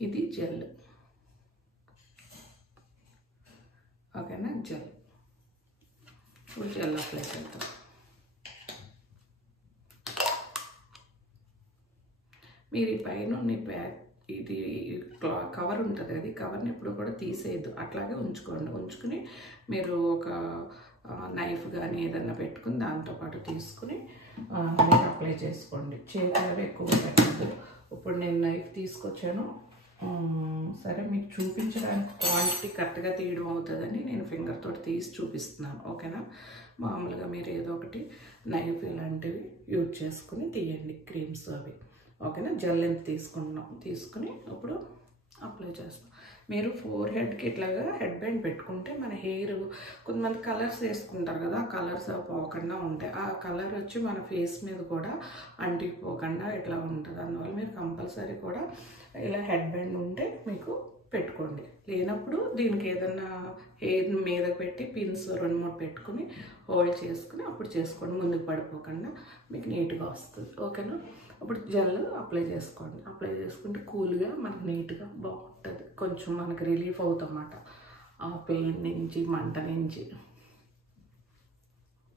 ఇది జెల్. ఓకేనా, జెల్. ఇప్పుడు జెల్ అప్లై చేద్దాం. మీరు ఈ పైన ఇది కవర్ ఉంటుంది కదా, కవర్ని ఎప్పుడు కూడా తీసేయద్దు, అట్లాగే ఉంచుకుని మీరు ఒక నైఫ్ కానీ ఏదన్నా పెట్టుకుని దాంతోపాటు తీసుకుని మీరు అప్లై చేసుకోండి. చేతులు ఎక్కువ పెట్టద్దు. ఇప్పుడు నేను నైఫ్ తీసుకొచ్చాను, సరే మీకు చూపించడానికి క్వాంటిటీ కరెక్ట్గా తీయడం అవుతుందని నేను ఫింగర్ తోటి తీసి చూపిస్తున్నాను. ఓకేనా, మామూలుగా మీరు ఏదో ఒకటి నైఫ్ ఇలాంటివి యూజ్ చేసుకుని తీయండి క్రీమ్స్ అవి. ఓకేనా, జెల్ ఎంత తీసుకుని ఇప్పుడు అప్లై చేస్తాం. మీరు ఫోర్ హెడ్కి ఇట్లాగా హెడ్ బ్యాండ్ పెట్టుకుంటే మన హెయిర్, కొంతమంది కలర్స్ వేసుకుంటారు కదా, ఆ కలర్స్ పోకుండా ఉంటాయి. ఆ కలర్ వచ్చి మన ఫేస్ మీద కూడా అంటిపోకుండా ఇట్లా ఉంటుంది. అందువల్ల మీరు కంపల్సరీ కూడా ఇలా హెడ్ బ్యాండ్ ఉంటే మీకు పెట్టుకోండి. లేనప్పుడు దీనికి ఏదన్నా హెయిర్ మీద పెట్టి పిన్స్ 2-3 పెట్టుకుని హోల్డ్ చేసుకుని అప్పుడు చేసుకోండి. ముందుకు పడిపోకుండా మీకు నీట్గా వస్తుంది. ఓకేనా, ఇప్పుడు జెల్ అప్లై చేసుకోండి. అప్లై చేసుకుంటే కూల్గా మనకు నీట్గా బాగుంటుంది. కొంచెం మనకు రిలీఫ్ అవుతామన్నమాట ఆ పెయిన్ నుంచి, మంట నుంచి.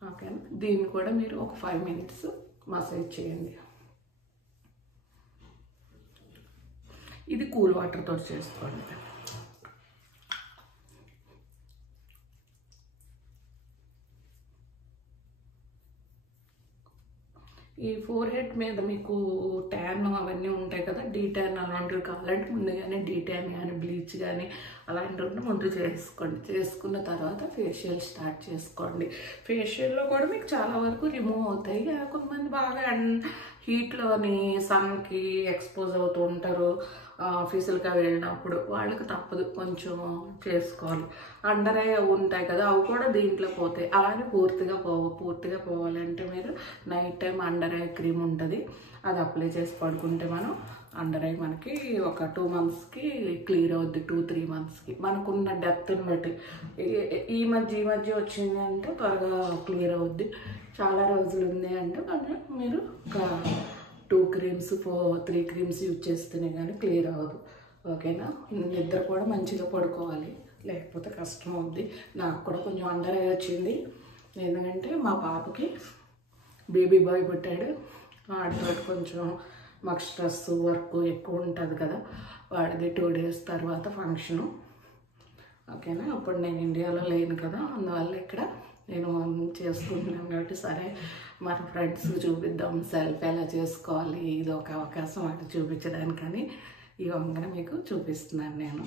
ఓకేనా, దీన్ని కూడా మీరు ఒక 5 minutes మసాజ్ చేయండి. ఇది కూల్ వాటర్తో చేసుకోండి. ఈ ఫోర్ హెడ్ మీద మీకు ట్యాన్ అవన్నీ ఉంటాయి కదా, డీట్యాన్ అలాంటివి కావాలంటే ముందుగానే డీట్యాన్ కానీ బ్లీచ్ కానీ అలాంటివి ముందు చేసుకోండి. చేసుకున్న తర్వాత ఫేషియల్ స్టార్ట్ చేసుకోండి. ఫేషియల్లో కూడా మీకు చాలా వరకు రిమూవ్ అవుతాయి. కొంతమంది బాగా హీట్లోని సన్కి ఎక్స్పోజ్ అవుతూ ఉంటారు, ఆఫీసులుగా వెళ్ళినప్పుడు వాళ్ళకి తప్పదు, కొంచెం చేసుకోవాలి. అండర్ ఐ ఉంటాయి కదా, అవి కూడా దీంట్లో పోతాయి. అలానే పూర్తిగా పోవాలంటే మీరు night time under ice cream ఉంటుంది, అది అప్లై చేసి పడుకుంటే మనం అండర్ ఐ మనకి ఒక 2 monthsకి క్లియర్ అవుద్ది. 2-3 monthsకి మనకున్న డెప్త్ని బట్టి. ఈ మధ్య వచ్చింది అంటే త్వరగా క్లియర్ అవుద్ది. చాలా రోజులు ఉంది అంటే కొంచెం మీరు ఒక 2 creams 3 creams యూజ్ చేస్తేనే కానీ క్లియర్ అవ్వదు. ఓకేనా, నిద్ర కూడా మంచిగా పడుకోవాలి, లేకపోతే కష్టం అవుద్ది. నాకు కూడా కొంచెం అండర్ ఐ వచ్చింది, ఎందుకంటే మా పాపకి బేబీ బాయ్ పుట్టాడు. వాడితో కొంచెం మాకు స్ట్రెస్ వర్క్ ఎక్కువ ఉంటుంది కదా, వాడిది 2 days తర్వాత ఫంక్షను. ఓకేనా, అప్పుడు నేను ఇండియాలో లేను కదా, అందువల్ల ఇక్కడ నేను చేసుకుంటున్నాను కాబట్టి సరే మన ఫ్రెండ్స్ చూపిద్దాం సెల్ఫ్ ఎలా చేసుకోవాలి, ఇది ఒక అవకాశం అటు చూపించడానికని ఈ వంగన మీకు చూపిస్తున్నాను నేను.